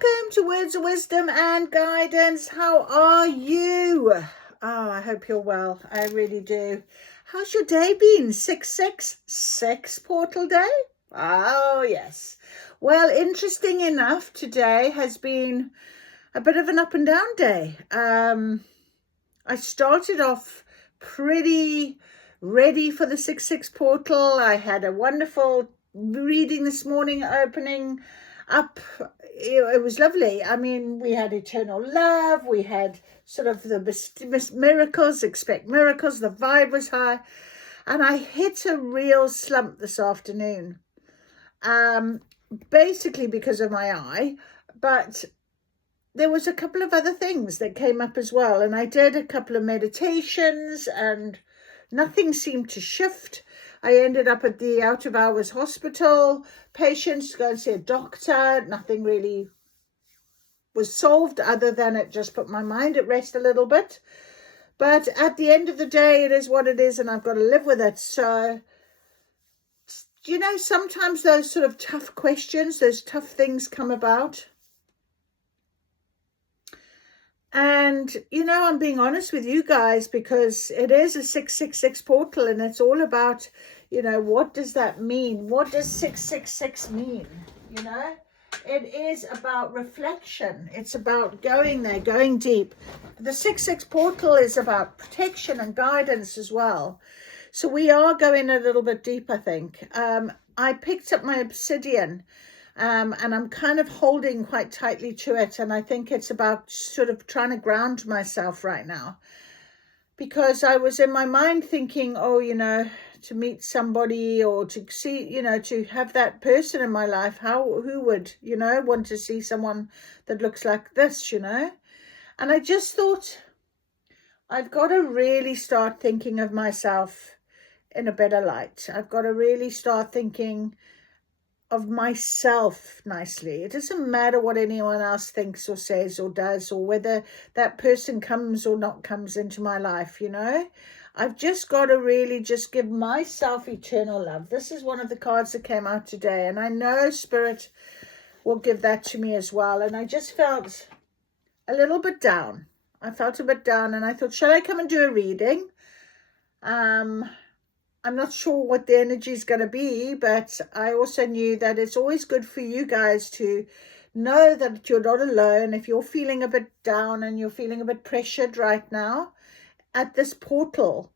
Welcome to Words of Wisdom and Guidance. How are you? Oh, I hope you're well. I really do. How's your day been? 666 portal day? Oh, yes. Well, interesting enough, today has been a bit of an up and down day. I started off pretty ready for the 6-6 portal. I had a wonderful reading this morning, opening up. It was lovely. I mean, we had eternal love. We had sort of the miracles, expect miracles. The vibe was high. And I hit a real slump this afternoon. Basically because of my eye. But there was a couple of other things that came up as well. And I did a couple of meditations and nothing seemed to shift. I ended up at the out of hours hospital, patients to go and see a doctor. Nothing really was solved other than it just put my mind at rest a little bit. But at the end of the day, it is what it is and I've got to live with it. So, you know, sometimes those sort of tough questions, those tough things come about. And, you know, I'm being honest with you guys because it is a 666 portal and it's all about, you know, what does that mean? What does 666 mean? You know, it is about reflection. It's about going there, going deep. The 6-6 portal is about protection and guidance as well. So we are going a little bit deep, I think. I picked up my obsidian. And I'm kind of holding quite tightly to it. And I think it's about sort of trying to ground myself right now. Because I was in my mind thinking, oh, you know, to meet somebody or to see, you know, to have that person in my life, who would, you know, want to see someone that looks like this, you know? And I just thought, I've got to really start thinking of myself in a better light. I've got to really start thinking of myself nicely. It doesn't matter what anyone else thinks or says or does or whether that person comes or not comes into my life, you know. I've just got to really just give myself eternal love. This is one of the cards that came out today and I know Spirit will give that to me as well. And I just felt a little bit down. I felt a bit down and I thought, shall I come and do a reading? I'm not sure what the energy is going to be, but I also knew that it's always good for you guys to know that you're not alone. If you're feeling a bit down and you're feeling a bit pressured right now at this portal,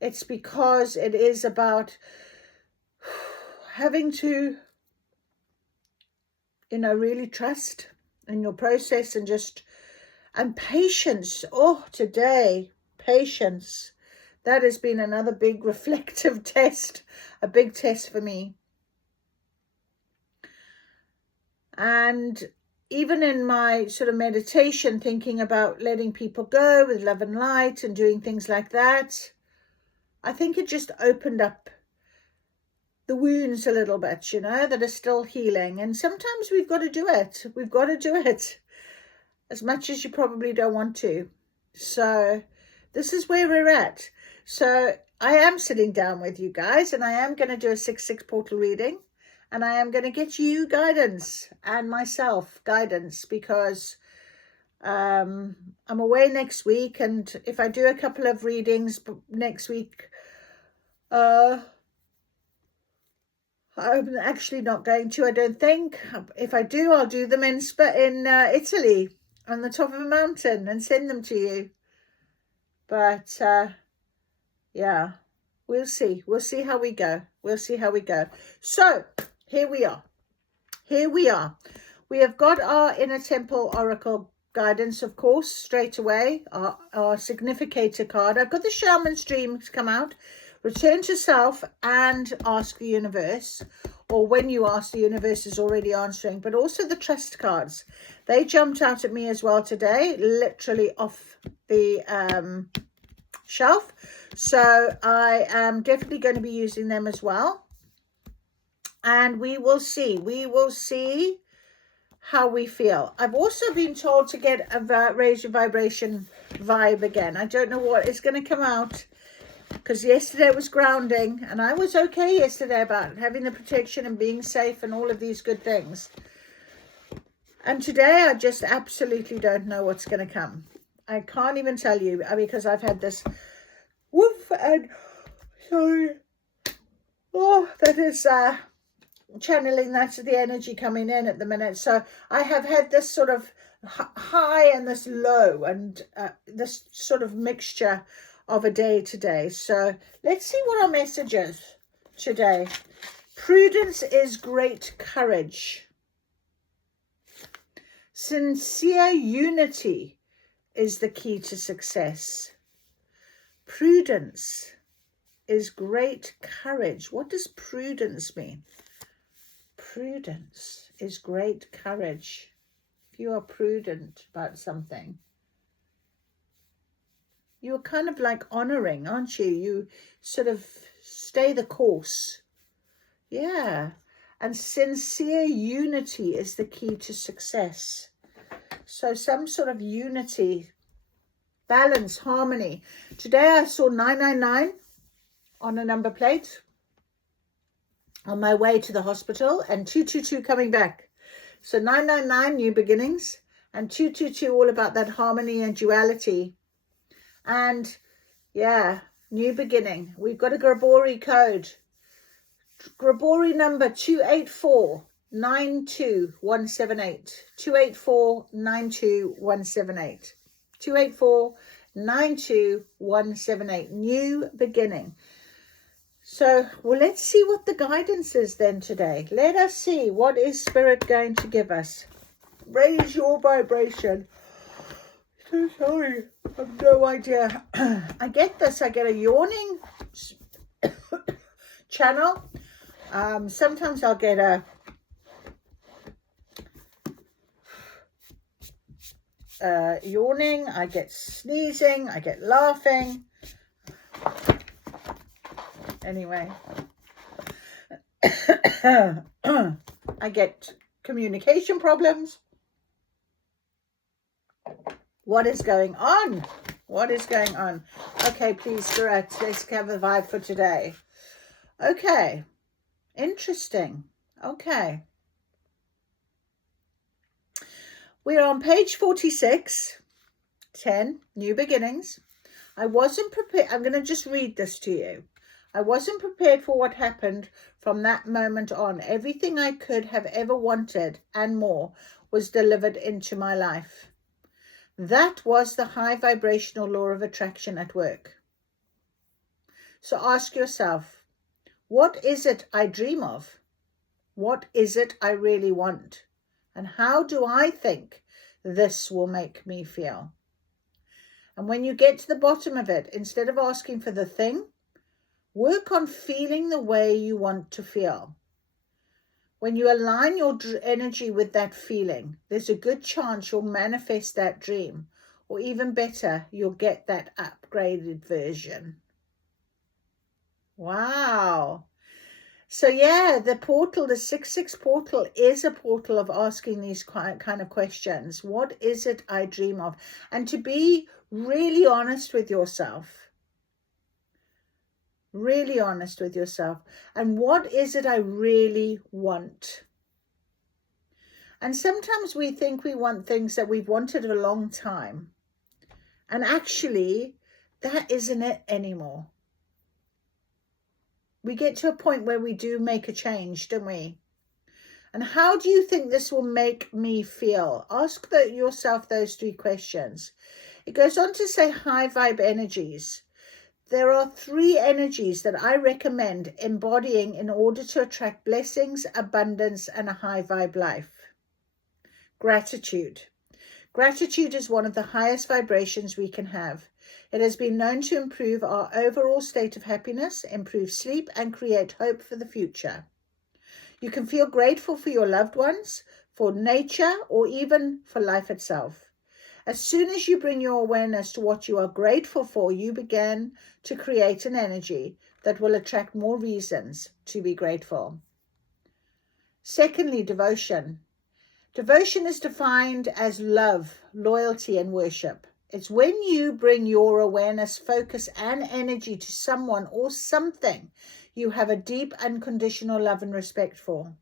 it's because it is about having to, you know, really trust in your process and patience. Oh, today, patience. That has been another big reflective test, a big test for me. And even in my sort of meditation, thinking about letting people go with love and light and doing things like that, I think it just opened up the wounds a little bit, you know, that are still healing. And sometimes we've got to do it. We've got to do it as much as you probably don't want to. So this is where we're at. So I am sitting down with you guys and I am going to do a 6-6 portal reading and I am going to get you guidance and myself guidance because I'm away next week, and if I do a couple of readings next week, I'm actually not going to, I don't think. If I do, I'll do them in Italy on the top of a mountain and send them to you. But yeah, we'll see. We'll see how we go. We'll see how we go. So here we are. Here we are. We have got our Inner Temple Oracle guidance, of course, straight away. Our Significator card. I've got the Shaman's Dream to come out. Return to self and ask the universe. Or when you ask, the universe is already answering. But also the Trust cards. They jumped out at me as well today. Literally off the shelf. So I am definitely going to be using them as well. And we will see. We will see how we feel. I've also been told to get a raise your vibration vibe again. I don't know what is going to come out, because yesterday was grounding and I was okay yesterday about having the protection and being safe and all of these good things. And today I just absolutely don't know what's going to come. I can't even tell you because I've had this woof and sorry. Oh, that is channeling. That's the energy coming in at the minute. So I have had this sort of high and this low and this sort of mixture of a day today. So let's see what our message is today. Prudence is great courage. Sincere unity is the key to success. Prudence is great courage. What does prudence mean? Prudence is great courage. If you are prudent about something, you're kind of like honoring, aren't you? You sort of stay the course. Yeah. And sincere unity is the key to success. So some sort of unity, balance, harmony. Today I saw 999 on a number plate on my way to the hospital, and 222 coming back. So 999, new beginnings, and 222, all about that harmony and duality. And yeah, new beginning. We've got a Grabori code. Grabori number 284-92178. 284-92178. 284-92178. New beginning. So, well, let's see what the guidance is then today. Let us see what is Spirit going to give us. Raise your vibration. So sorry, I have no idea. I get this. I get a yawning channel. Sometimes I'll get a yawning. I get sneezing. I get laughing. Anyway, I get communication problems. What is going on? What is going on? Okay, please, Spirit, let's have a vibe for today. Okay, interesting. Okay. We're on page 46, 10, new beginnings. I wasn't prepared. I'm going to just read this to you. I wasn't prepared for what happened from that moment on. Everything I could have ever wanted and more was delivered into my life. That was the high vibrational law of attraction at work. So ask yourself, what is it I dream of? What is it I really want? And how do I think this will make me feel? And when you get to the bottom of it, instead of asking for the thing, work on feeling the way you want to feel. When you align your energy with that feeling, there's a good chance you'll manifest that dream, or even better, you'll get that upgraded version. Wow. So yeah, the portal, the 66 portal is a portal of asking these kind of questions. What is it I dream of? And to be really honest with yourself. Really honest with yourself. And what is it I really want? And sometimes we think we want things that we've wanted a long time. And actually, that isn't it anymore. We get to a point where we do make a change, don't we? And how do you think this will make me feel? Ask yourself those 3 questions. It goes on to say high vibe energies. There are 3 energies that I recommend embodying in order to attract blessings, abundance, and a high vibe life. Gratitude. Gratitude is one of the highest vibrations we can have. It has been known to improve our overall state of happiness, improve sleep, and create hope for the future. You can feel grateful for your loved ones, for nature, or even for life itself. As soon as you bring your awareness to what you are grateful for, you begin to create an energy that will attract more reasons to be grateful. Secondly, devotion. Devotion is defined as love, loyalty, and worship. It's when you bring your awareness, focus, and energy to someone or something you have a deep, unconditional love and respect for.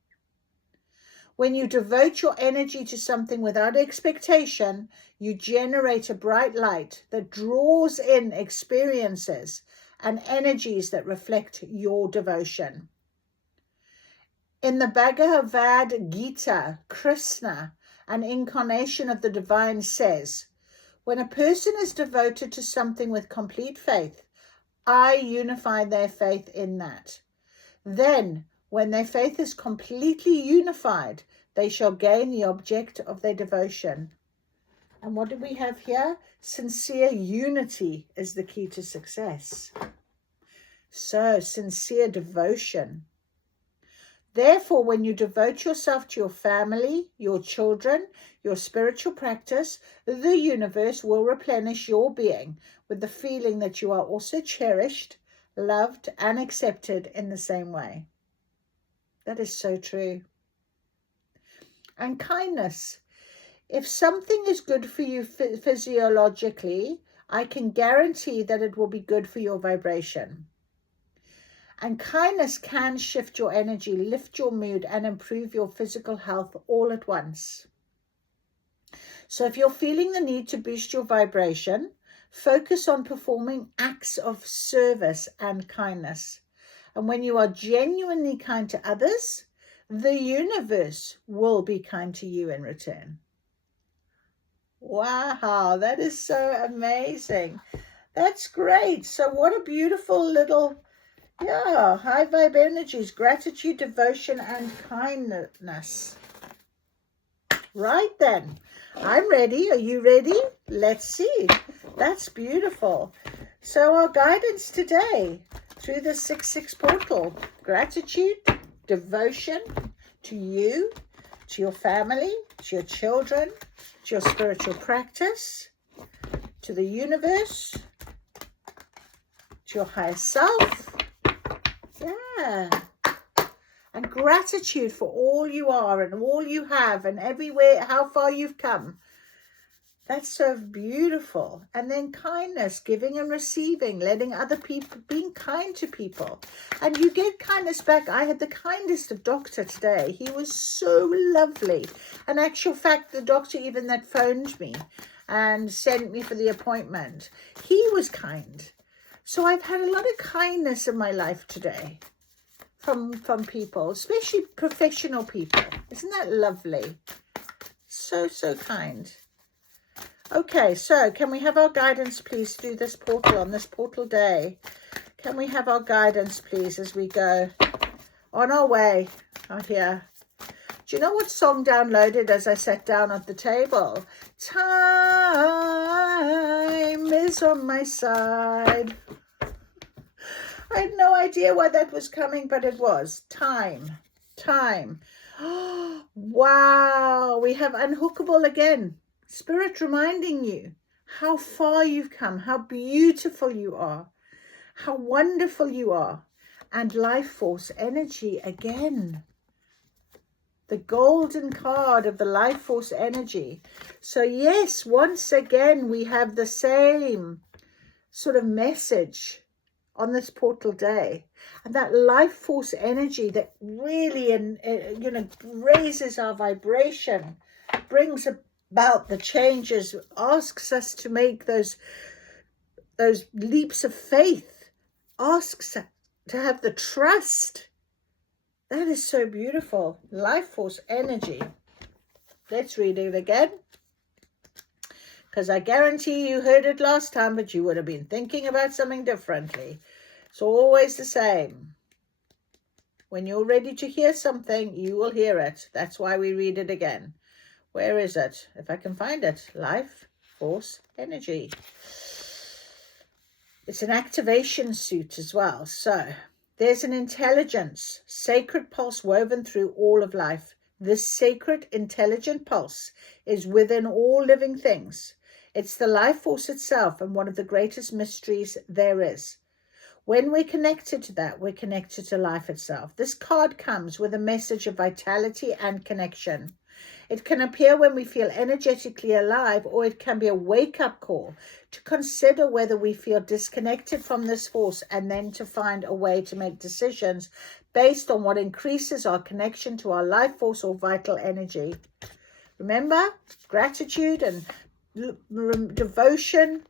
When you devote your energy to something without expectation, you generate a bright light that draws in experiences and energies that reflect your devotion. In the Bhagavad Gita, Krishna, an incarnation of the divine, says, when a person is devoted to something with complete faith, I unify their faith in that. Then, when their faith is completely unified, they shall gain the object of their devotion. And what do we have here? Sincere unity is the key to success. So, sincere devotion. Therefore, when you devote yourself to your family, your children, your spiritual practice, the universe will replenish your being with the feeling that you are also cherished, loved, and accepted in the same way. That is so true. And kindness. If something is good for you physiologically, I can guarantee that it will be good for your vibration. And kindness can shift your energy, lift your mood, and improve your physical health all at once. So if you're feeling the need to boost your vibration, focus on performing acts of service and kindness. And when you are genuinely kind to others, the universe will be kind to you in return. Wow, that is so amazing. That's great. So what a beautiful little, high vibe energies, gratitude, devotion, and kindness. Right then, I'm ready. Are you ready? Let's see. That's beautiful. So our guidance today through the 6-6 portal, gratitude, devotion to you, to your family, to your children, to your spiritual practice, to the universe, to your higher self. Yeah. And gratitude for all you are and all you have and everywhere, how far you've come. That's so beautiful. And then kindness, giving and receiving, letting other people, being kind to people. And you get kindness back. I had the kindest of doctor today. He was so lovely. In actual fact, the doctor even that phoned me and sent me for the appointment, he was kind. So I've had a lot of kindness in my life today from people, especially professional people. Isn't that lovely? So, so kind. Okay, so can we have our guidance, please, through this portal, on this portal day? Can we have our guidance, please, as we go on our way out here? Do you know what song downloaded as I sat down at the table? Time is on my side. I had no idea why that was coming, but it was. Time. Wow, we have unhookable again. Spirit reminding you how far you've come, how beautiful you are, how wonderful you are. And life force energy again. The golden card of the life force energy. So yes, once again, we have the same sort of message on this portal day. And that life force energy that really, raises our vibration, brings about the changes, asks us to make those leaps of faith, asks us to have the trust. That is so beautiful. Life force energy. Let's read it again, because I guarantee you heard it last time, but you would have been thinking about something differently. It's always the same. When you're ready to hear something, you will hear it. That's why we read it again. Where is it? If I can find it. Life force energy. It's an activation suit as well. So there's an intelligence, sacred pulse woven through all of life. This sacred, intelligent pulse is within all living things. It's the life force itself and one of the greatest mysteries there is. When we're connected to that, we're connected to life itself. This card comes with a message of vitality and connection. It can appear when we feel energetically alive, or it can be a wake-up call to consider whether we feel disconnected from this force, and then to find a way to make decisions based on what increases our connection to our life force or vital energy. Remember, gratitude and devotion.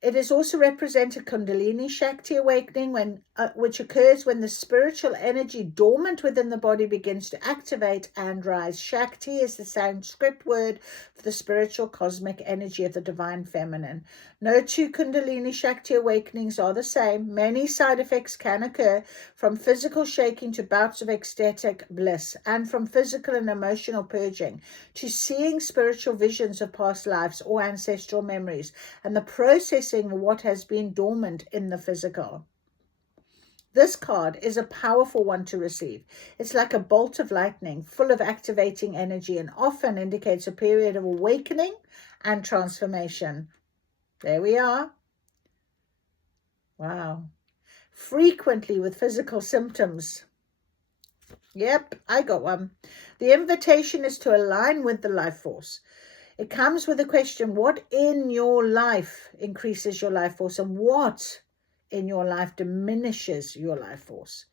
It is also represented Kundalini Shakti awakening, which occurs when the spiritual energy dormant within the body begins to activate and rise. Shakti is the Sanskrit word for the spiritual cosmic energy of the divine feminine. No two Kundalini Shakti awakenings are the same. Many side effects can occur, from physical shaking to bouts of ecstatic bliss, and from physical and emotional purging to seeing spiritual visions of past lives or ancestral memories, and the processing of what has been dormant in the physical. This card is a powerful one to receive. It's like a bolt of lightning, full of activating energy, and often indicates a period of awakening and transformation. There we are. Wow. Frequently with physical symptoms. Yep, I got one. The invitation is to align with the life force. It comes with a question: what in your life increases your life force, and what in your life diminishes your life force?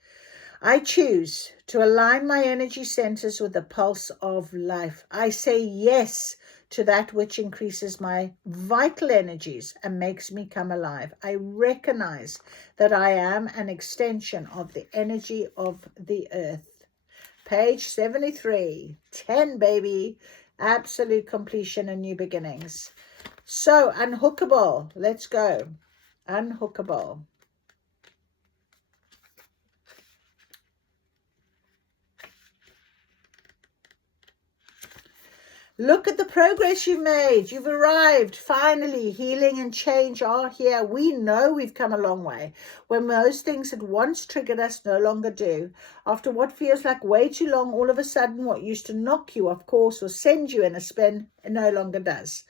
I choose to align my energy centers with the pulse of life. I say yes to that which increases my vital energies and makes me come alive. I recognize that I am an extension of the energy of the earth. Page 73. 10, baby. Absolute completion and new beginnings. So, unhookable. Let's go. Unhookable. Look at the progress you've made. You've arrived. Finally, healing and change are here. We know we've come a long way. When most things that once triggered us no longer do. After what feels like way too long, all of a sudden what used to knock you off course or send you in a spin, it no longer does.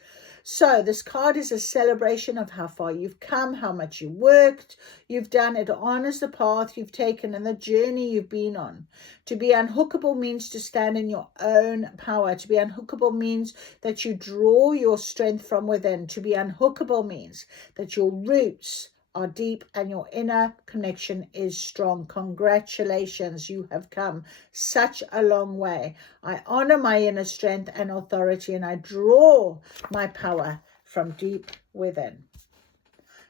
So this card is a celebration of how far you've come, how much you worked, you've done. It honors the path you've taken and the journey you've been on. To be unhookable means to stand in your own power. To be unhookable means that you draw your strength from within. To be unhookable means that your roots are deep and your inner connection is strong. Congratulations, you have come such a long way. I honor my inner strength and authority, and I draw my power from deep within.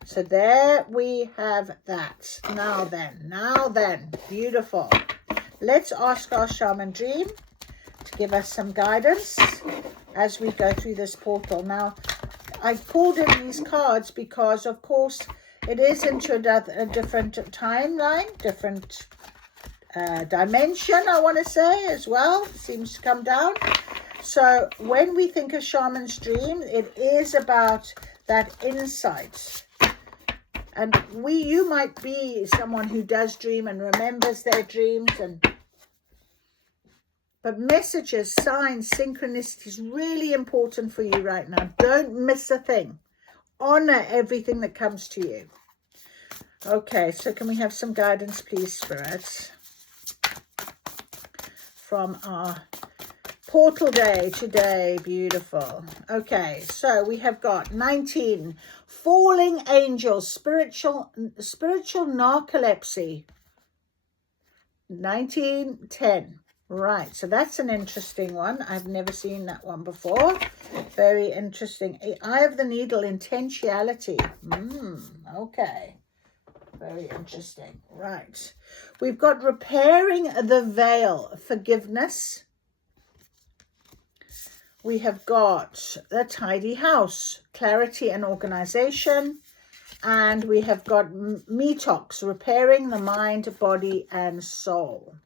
So there we have that. Now then, beautiful. Let's ask our shaman dream to give us some guidance as we go through this portal. Now, I pulled in these cards because, of course, it is into a different timeline, different dimension, I want to say, as well. It seems to come down. So when we think of shaman's dream, it is about that insight. And you might be someone who does dream and remembers their dreams, but messages, signs, synchronicity is really important for you right now. Don't miss a thing. Honor everything that comes to you. Okay, so can we have some guidance, please, spirits, from our portal day today? Beautiful. Okay, so we have got 19, falling angels, spiritual narcolepsy. 1910. Right, so that's an interesting one. I've never seen that one before. Very interesting. Eye of the Needle, intentionality. Okay. Very interesting. Right. We've got repairing the veil, forgiveness. We have got the tidy house, clarity and organization. And we have got detox, repairing the mind, body, and soul.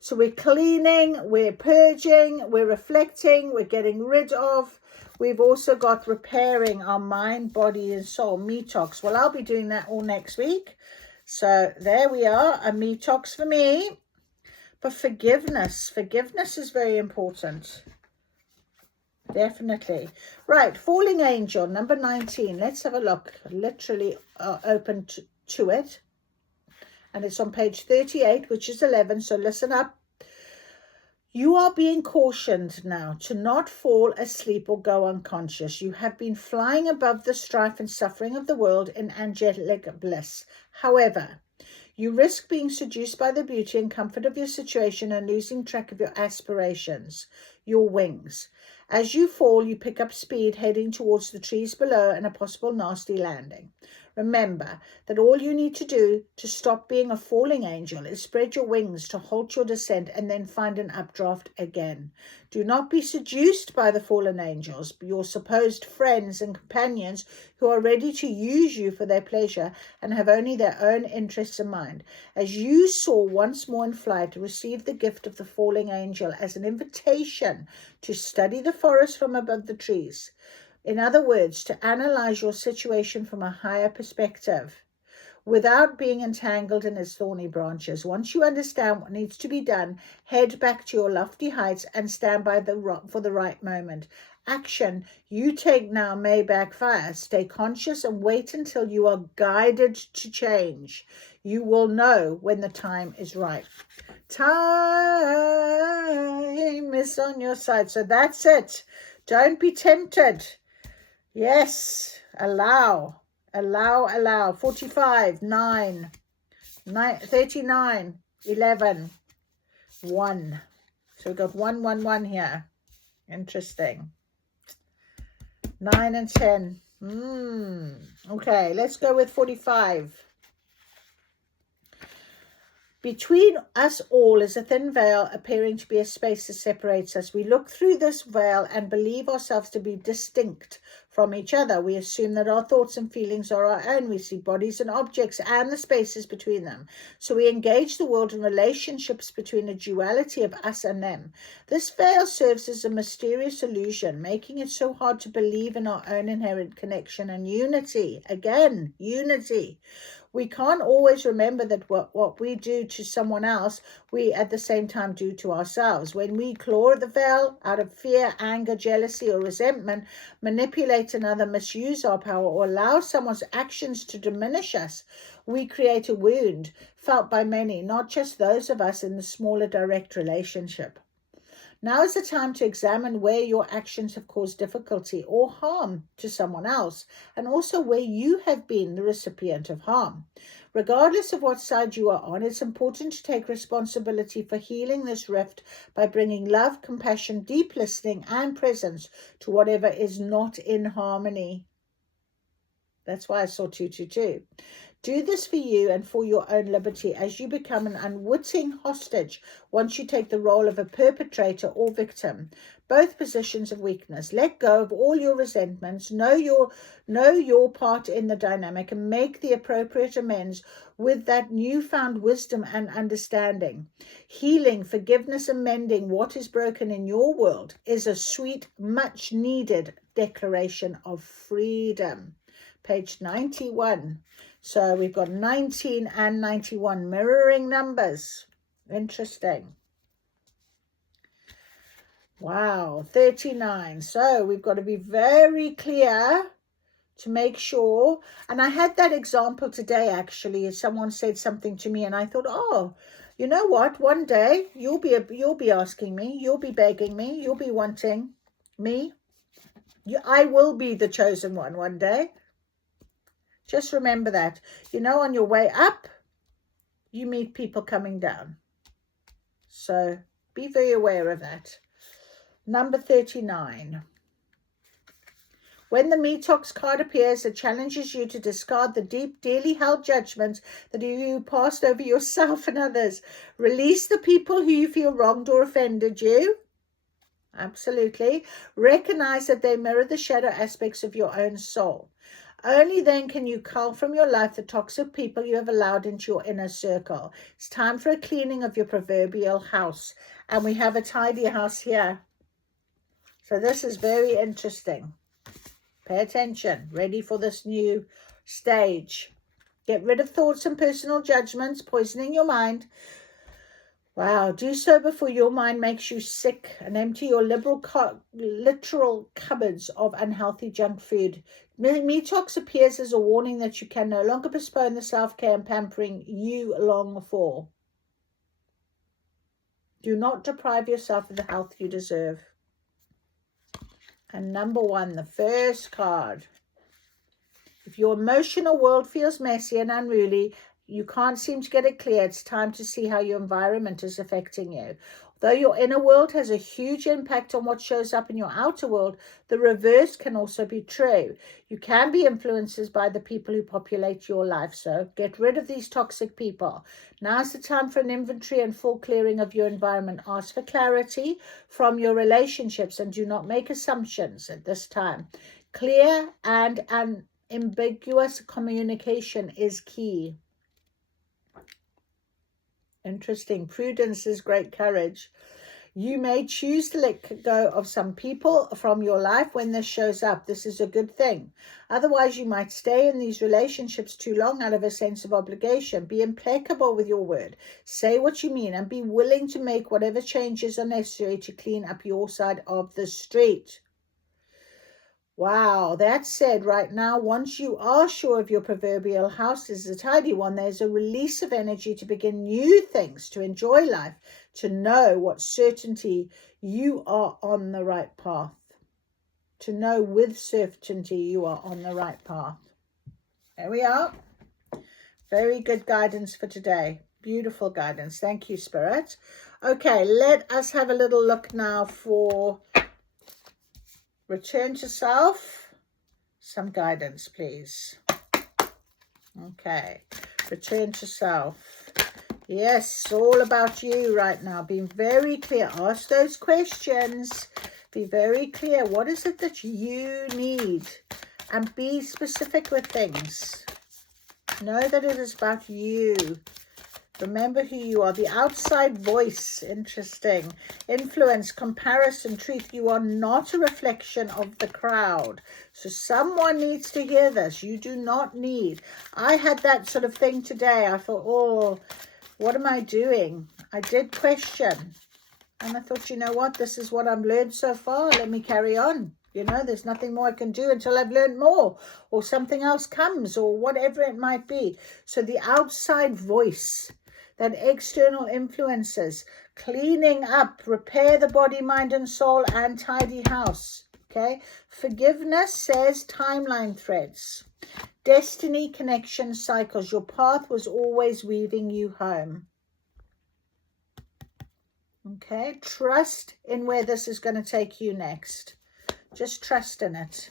So we're cleaning, we're purging, we're reflecting, we're getting rid of. We've also got repairing our mind, body, and soul, detox. Well, I'll be doing that all next week. So there we are, a detox for me. But forgiveness is very important. Definitely. Right, falling angel, number 19. Let's have a look. Literally open to it. And it's on page 38, which is 11. So listen up. You are being cautioned now to not fall asleep or go unconscious. You have been flying above the strife and suffering of the world in angelic bliss. However, you risk being seduced by the beauty and comfort of your situation and losing track of your aspirations, your wings. As you fall, you pick up speed, heading towards the trees below and a possible nasty landing. Remember that all you need to do to stop being a falling angel is spread your wings to halt your descent and then find an updraft again. Do not be seduced by the fallen angels, your supposed friends and companions who are ready to use you for their pleasure and have only their own interests in mind. As you soar once more in flight, receive the gift of the falling angel as an invitation to study the forest from above the trees. In other words, to analyze your situation from a higher perspective without being entangled in its thorny branches. Once you understand what needs to be done, head back to your lofty heights and stand by for the right moment. Action you take now may backfire. Stay conscious and wait until you are guided to change. You will know when the time is right. Time is on your side. So that's it. Don't be tempted. Yes, allow. 45, 9, 39, 11, 1. So we've got 1, 1, 1 here. Interesting. 9 and 10. Okay, let's go with 45. Between us all is a thin veil appearing to be a space that separates us. We look through this veil and believe ourselves to be distinct from each other. We assume that our thoughts and feelings are our own. We see bodies and objects and the spaces between them. So we engage the world in relationships between a duality of us and them. This veil serves as a mysterious illusion, making it so hard to believe in our own inherent connection and unity. Again, unity. We can't always remember that what we do to someone else, we at the same time do to ourselves. When we claw at the veil out of fear, anger, jealousy, or resentment, manipulate another, misuse our power, or allow someone's actions to diminish us, we create a wound felt by many, not just those of us in the smaller direct relationship. Now is the time to examine where your actions have caused difficulty or harm to someone else, and also where you have been the recipient of harm. Regardless of what side you are on, it's important to take responsibility for healing this rift by bringing love, compassion, deep listening, and presence to whatever is not in harmony. That's why I saw 222. Do this for you and for your own liberty as you become an unwitting hostage once you take the role of a perpetrator or victim, both positions of weakness. Let go of all your resentments, know your part in the dynamic, and make the appropriate amends with that newfound wisdom and understanding. Healing, forgiveness, and mending what is broken in your world is a sweet, much needed declaration of freedom. Page 91. So we've got 19 and 91 mirroring numbers. Interesting. Wow, 39. So we've got to be very clear to make sure. And I had that example today, actually, as someone said something to me, and I thought, oh, you know what? One day you'll be asking me, you'll be begging me, you'll be wanting me. I will be the chosen one day. Just remember that. You know, on your way up, you meet people coming down. So be very aware of that. Number 39. When the Metox card appears, it challenges you to discard the deep, dearly held judgments that you passed over yourself and others. Release the people who you feel wronged or offended you. Absolutely. Recognize that they mirror the shadow aspects of your own soul. Only then can you cull from your life the toxic people you have allowed into your inner circle. It's time for a cleaning of your proverbial house. And we have a tidy house here. So this is very interesting. Pay attention. Ready for this new stage. Get rid of thoughts and personal judgments, poisoning your mind. Wow, do so before your mind makes you sick, and empty your literal cupboards of unhealthy junk food. Metox appears as a warning that you can no longer postpone the self-care and pampering you long for. Do not deprive yourself of the health you deserve. And number 1, the first card. If your emotional world feels messy and unruly, you can't seem to get it clear, it's time to see how your environment is affecting you. Though your inner world has a huge impact on what shows up in your outer world, the reverse can also be true. You can be influenced by the people who populate your life, so get rid of these toxic people. Now's the time for an inventory and full clearing of your environment. Ask for clarity from your relationships and do not make assumptions at this time. Clear and ambiguous communication is key. Interesting. Prudence is great courage. You may choose to let go of some people from your life when this shows up. This is a good thing. Otherwise, you might stay in these relationships too long out of a sense of obligation. Be impeccable with your word. Say what you mean and be willing to make whatever changes are necessary to clean up your side of the street. Wow, that said, right now, once you are sure of your proverbial house is a tidy one, there's a release of energy to begin new things, to enjoy life, to know what certainty you are on the right path. To know with certainty you are on the right path. There we are. Very good guidance for today. Beautiful guidance. Thank you, Spirit. Okay, let us have a little look now for return to self. Some guidance, please. Okay, return to self. Yes, all about you right now. Being very clear. Ask those questions. Be very clear. What is it that you need? And be specific with things. Know that it is about you. Remember who you are. The outside voice. Interesting. Influence, comparison, truth. You are not a reflection of the crowd. So someone needs to hear this. You do not need. I had that sort of thing today. I thought, oh, what am I doing? I did question. And I thought, you know what? This is what I've learned so far. Let me carry on. You know, there's nothing more I can do until I've learned more. Or something else comes. Or whatever it might be. So the outside voice. That external influences, cleaning up, repair the body, mind, and soul, and tidy house. Okay. Forgiveness says timeline threads. Destiny connection cycles. Your path was always weaving you home. Okay. Trust in where this is going to take you next. Just trust in it.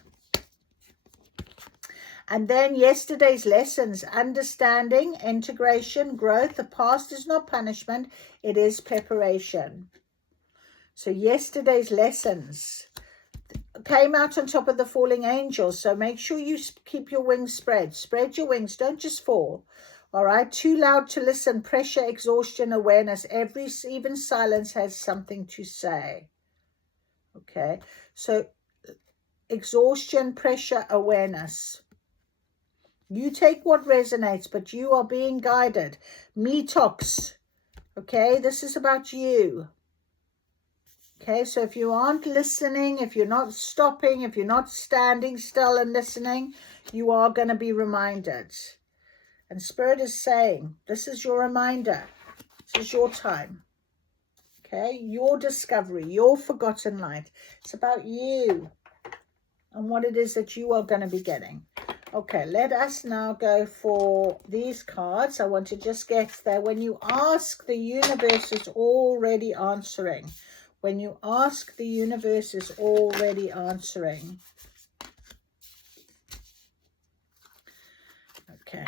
And then yesterday's lessons, understanding, integration, growth. The past is not punishment, it is preparation. So yesterday's lessons came out on top of the falling angels. So make sure you keep your wings spread. Spread your wings, don't just fall. All right, too loud to listen, pressure, exhaustion, awareness. Even silence has something to say. Okay, so exhaustion, pressure, awareness. You take what resonates, but you are being guided. Me talks. Okay, this is about you. Okay, so if you aren't listening, if you're not stopping, if you're not standing still and listening, you are going to be reminded. And Spirit is saying, this is your reminder. This is your time. Okay, your discovery, your forgotten light. It's about you and what it is that you are going to be getting. Okay, let us now go for these cards. I want to just get there. When you ask, the universe is already answering. When you ask, the universe is already answering. Okay.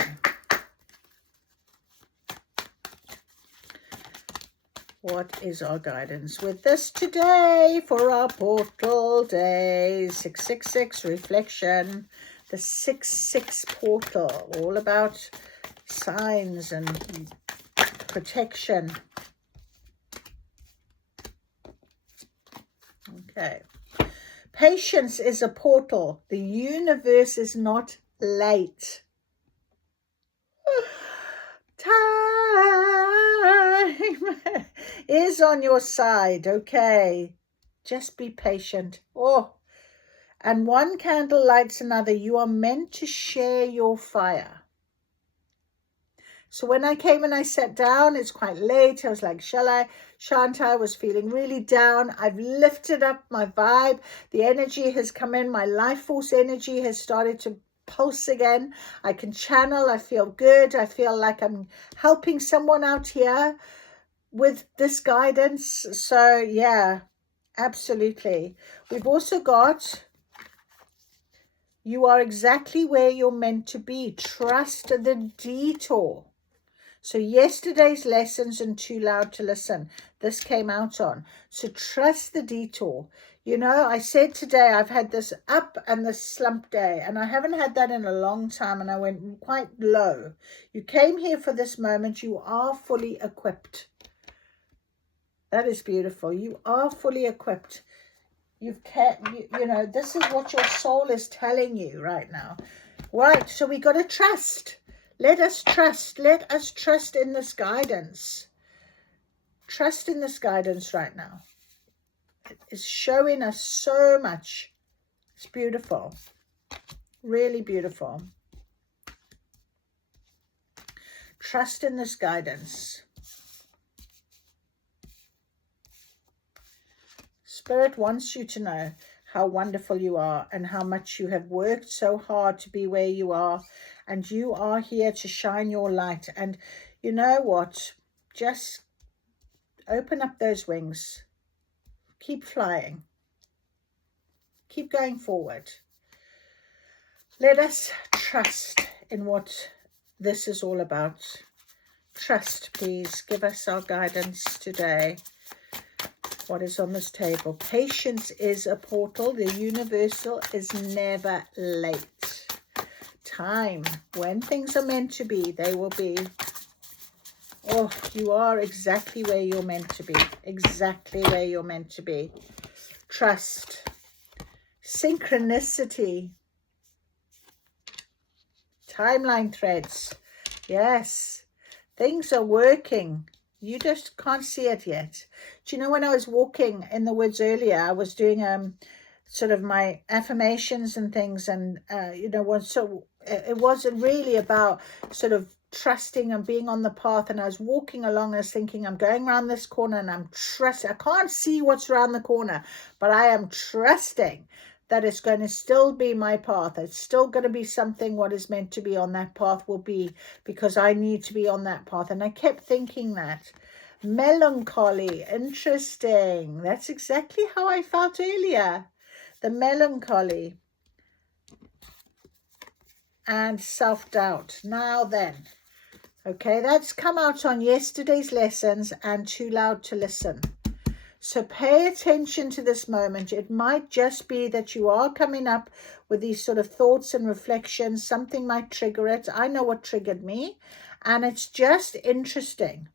What is our guidance with this today for our portal day? 666 reflection. The 6-6 portal, all about signs and protection. Okay. Patience is a portal. The universe is not late. Time is on your side. Okay. Just be patient. Oh. And one candle lights another. You are meant to share your fire. So when I came and I sat down, it's quite late. I was like, shall I? Shan't I? Was feeling really down. I've lifted up my vibe. The energy has come in. My life force energy has started to pulse again. I can channel. I feel good. I feel like I'm helping someone out here with this guidance. So yeah, absolutely. We've also got, you are exactly where you're meant to be. Trust the detour. So yesterday's lessons and Too Loud to Listen, this came out on. So trust the detour. You know, I said today I've had this up and this slump day, and I haven't had that in a long time, and I went quite low. You came here for this moment. You are fully equipped. That is beautiful. You are fully equipped. You know, this is what your soul is telling you right now. Right, so we got to trust. Let us trust. Let us trust in this guidance. Trust in this guidance right now. It is showing us so much. It's beautiful. Really beautiful. Trust in this guidance. Spirit wants you to know how wonderful you are and how much you have worked so hard to be where you are. And you are here to shine your light. And you know what? Just open up those wings. Keep flying. Keep going forward. Let us trust in what this is all about. Trust, please. Give us our guidance today. What is on this table? Patience is a portal. The universal is never late. Time, when things are meant to be, they will be. Oh, you are exactly where you're meant to be. Exactly where you're meant to be. Trust. Synchronicity. Timeline threads. Yes, things are working. You just can't see it yet. Do you know, when I was walking in the woods earlier, I was doing sort of my affirmations and things, and you know, so it wasn't really about sort of trusting and being on the path. And I was walking along, I was thinking, I'm going around this corner and I'm trusting. I can't see what's around the corner, but I am trusting that it's going to still be my path. It's still going to be something. What is meant to be on that path will be, because I need to be on that path. And I kept thinking that. Melancholy, interesting. That's exactly how I felt earlier. The melancholy and self-doubt. Now then, okay, that's come out on yesterday's lessons and Too Loud to Listen. So pay attention to this moment. It might just be that you are coming up with these sort of thoughts and reflections. Something might trigger it. I know what triggered me, and it's just interesting.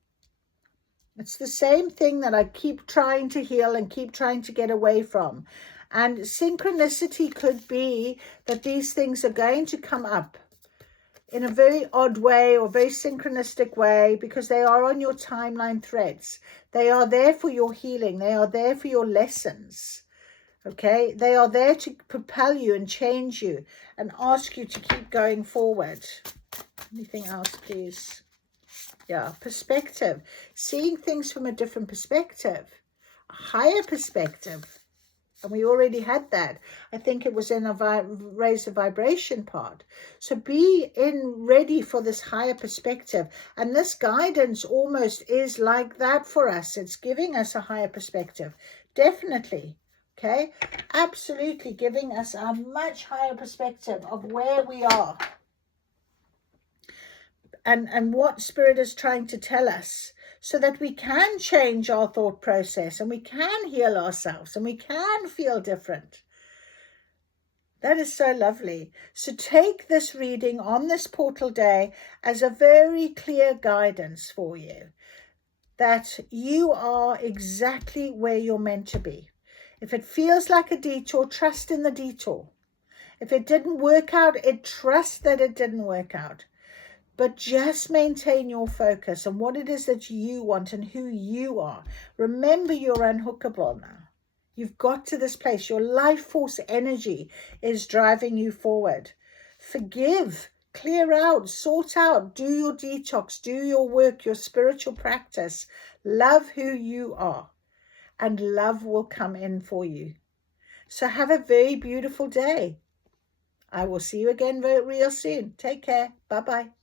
It's the same thing that I keep trying to heal and keep trying to get away from. And synchronicity could be that these things are going to come up in a very odd way or very synchronistic way, because they are on your timeline threads. They are there for your healing. They are there for your lessons. Okay? They are there to propel you and change you and ask you to keep going forward. Anything else, please? Yeah, perspective. Seeing things from a different perspective. A higher perspective. And we already had that. I think it was in a raise the vibration part. So be ready for this higher perspective. And this guidance almost is like that for us. It's giving us a higher perspective. Definitely. Okay. Absolutely giving us a much higher perspective of where we are. And what Spirit is trying to tell us, so that we can change our thought process and we can heal ourselves and we can feel different. That is so lovely. So take this reading on this portal day as a very clear guidance for you, that you are exactly where you're meant to be. If it feels like a detour, trust in the detour. If it didn't work out, trust that it didn't work out. But just maintain your focus on what it is that you want and who you are. Remember, you're unhookable now. You've got to this place. Your life force energy is driving you forward. Forgive. clear out, sort out, do your detox, do your work, your spiritual practice. Love who you are, and love will come in for you. So have a very beautiful day. I will see you again very real soon. Take care. Bye-bye.